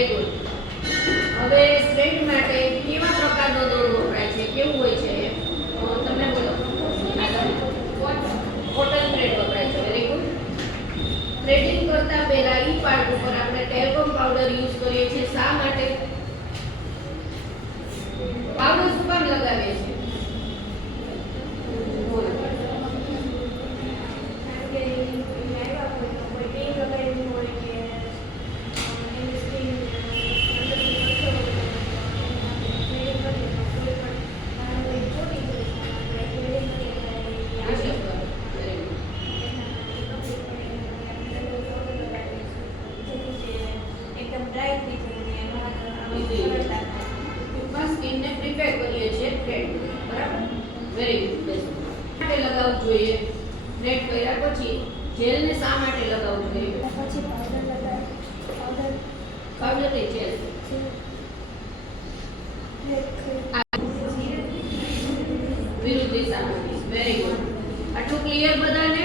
Very good. હવે straight માટે કેવા પ્રકારનો દોરો વપરાય છે, કેવું હોય છે? તમને બોલો. કોટન થ્રેડ વપરાય છે. Very good. થ્રેડિંગ કરતા પહેલા ઈ પાર્ટ ઉપર આપણે ટેલ્કમ પાવડર યુઝ કરીએ છીએ. શા માટે? પાવડર શું કામ લગાવીએ છીએ? સ્કિનને પ્રિપેર કરીએ છીએ થ્રેડ. બરાબર? Very good. માટે લગાવવું જોઈએ. થ્રેડ કર્યા પછી જેલને શા માટે લગાવવું જોઈએ? પછી પાવડર ને જેલ વિરુદ્ધ દિશામાં. Very good. આટલું ક્લિયર બધાને?